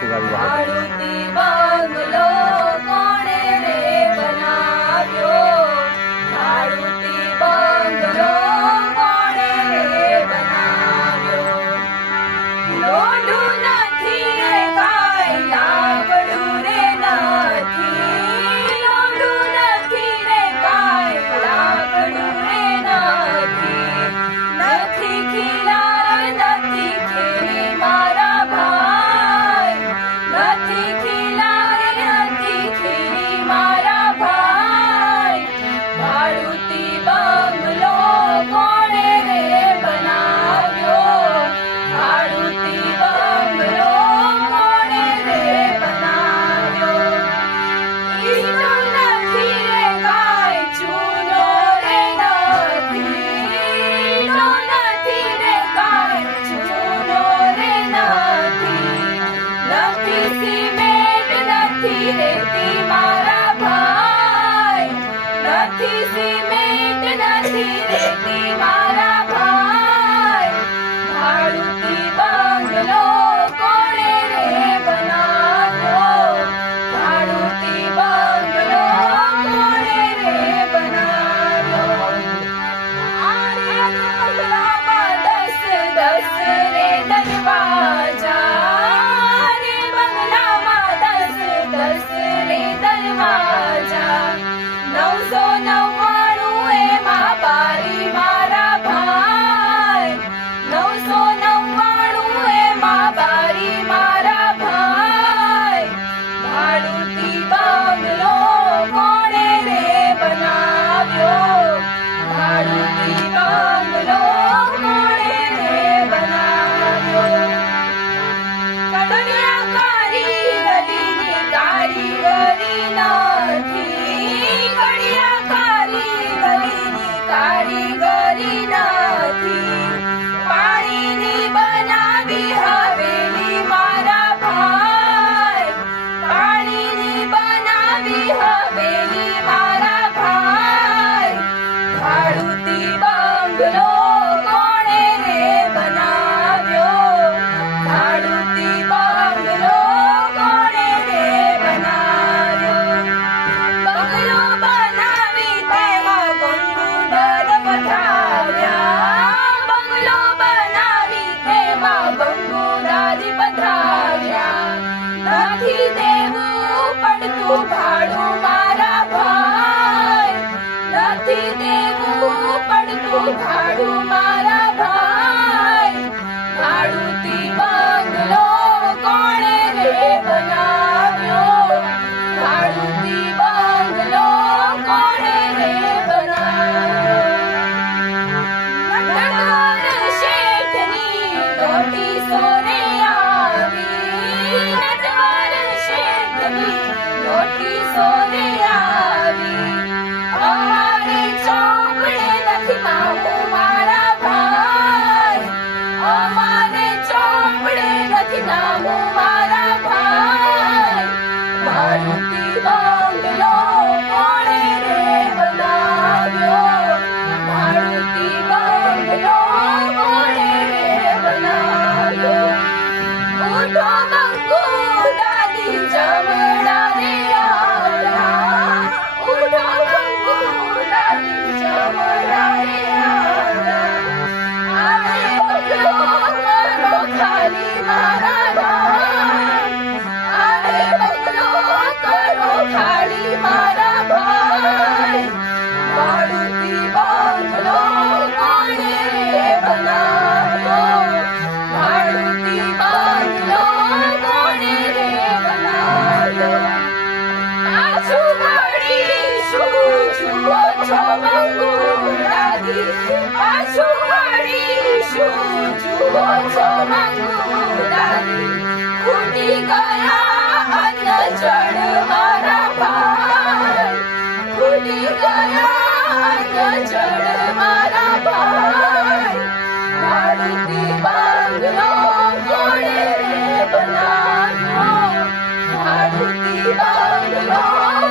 બાપુ ગાવી ભાડુતી બંગલો કોણે રે બનાવ્યો? ભાડુતી બંગલો કોણે રે બનાવ્યો? લોઢું નથી રે કાંઈ લાકડું રે નથી, લોઢું નથી રે કાંઈ લાકડું રે નથી, નથી ખીલા રે નથી ખીલી મારા ભાઈ, નથી ખીલા રે નથી ખીલી મારા ભાઈ. ભાડુતી બંગલો કોણે રે બનાવ્યો? ભાડુતી બંગલો કોણે રે બનાવ્યો? ઈનો નથી રે કાંઈ ચૂનો રે નથી, ઈનો નથી રે કાંઈ ચૂનો રે નથી, નથી સિમેન્ટ નથી રેતી મારા ભાઈ, નથી સિમેન્ટ નથી રેતી મારા ભાઈ. ભાડુતી બંગલો કોણે રે બનાવ્યો? ભાડુતી બંગલો કોણે રે બનાવ્યો? આરે બંગલામાં 10 રે દરવાજા, આરે બંગલામાં 10 રે દરવાજા, 999 એમાં બારી મારા ભાઈ, 999 એમાં બારી મારા ભાઈ. ભાડુતી બંગલો કોણે રે બનાવ્યો? ભાડુતી બંગલો કોણે રે બનાવ્યો? કડલિયા કારીગરીની કારીગરી નથી, કડિયા કારીગરીની કારીગરી નથી, પાણીની બનાવી હવેલી મારા ભાઈ, પાણીની બનાવી હવેલી મારા ભાઈ. ભાડુતી બંગલો કોણે રે બનાવ્યો? ભાડુતી બંગલો કોણે રે બનાવ્યો? બંગલો બનાવી તેમાં ગંગુદર પધરાવ્યા, બંગલો બનાવી તેમાં ગંગુદાદી પધરાવ્યા, નથી દેવું પડતું ભાડું મારા ભાઈ, નથી દેવું પડતું ભાડું મારા ભાઈ. ભાડુતી બંગલો કોણે રે બનાવ્યો? ભાડુતી બંગલો કોણે રે બનાવ્યો? નટવર શેઠની નોટિસો રે આવી, નટવર શેઠની નોટિસો રે આવી, અમારે ચોપડે નથી નામું મારા ભાઈ, અમારે ચોપડે નથી નામું મારા ભાઈ. ભાડુતી બંગલો કોણે રે બનાવ્યો? ભાડુતી બંગલો કોણે રે બનાવ્યો? ઉઠો મંગુ દાદી જમણા રે આવ્યા, ઉઠો મંગુ દાદી જમણા રે આવ્યા, આરે બંગલો કરો ખાલી મારા ભાઈ, આરે બંગલો કરો ખાલી મારા ભાઈ. ભાડુતી બંગલો કોણે રે બનાવ્યો? ભાડુતી બંગલો કોણે રે બનાવ્યો? પાછું વળીશું જુઓ છો મંગુ દાદી, પાછું વળીશું જુઓ છો મંગુ દાદી, ખૂટી ગયા અન્ન જળ મારા ભાઈ, ખૂટી ગયા અન્ન જળ મારા ભાઈ. ભાડુતી બંગલો કોણે રે બનાવ્યો? ભાડુતી બંગલો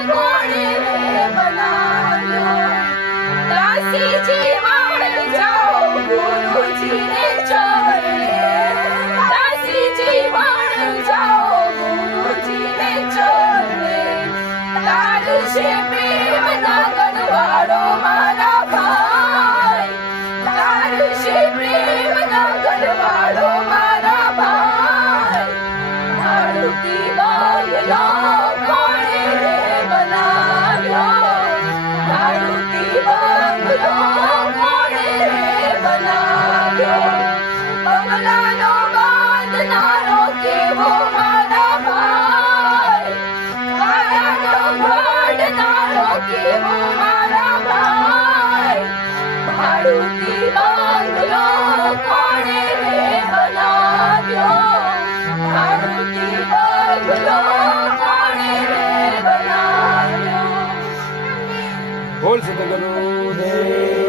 કોણે રે બનાવ્યો? દાસીજી વાળ જાઓ ગુરુજીને ચરણે, દાસીજી વાળ જાઓ છે પ્રેમના ગઢવાડો મારા ભાઈ, તારશે પ્રેમના ગઢવાડો મારા ભાઈ. ભાડુતી બંગલો કોણે રે બનાવ્યો, ભાડુતી બંગલો કોણે રે બનાવ્યો. બંગલાનો બાંધનારો કેવો મારા ભાઈ, કાયાનો ઘડનારો કેવો મારા ભાઈ. ભાડુતી બંગલો કોણે રે બનાવ્યો, ભાડુતી બંગલો કોણે રે બનાવ્યો. બોલ સદગુરુદેવ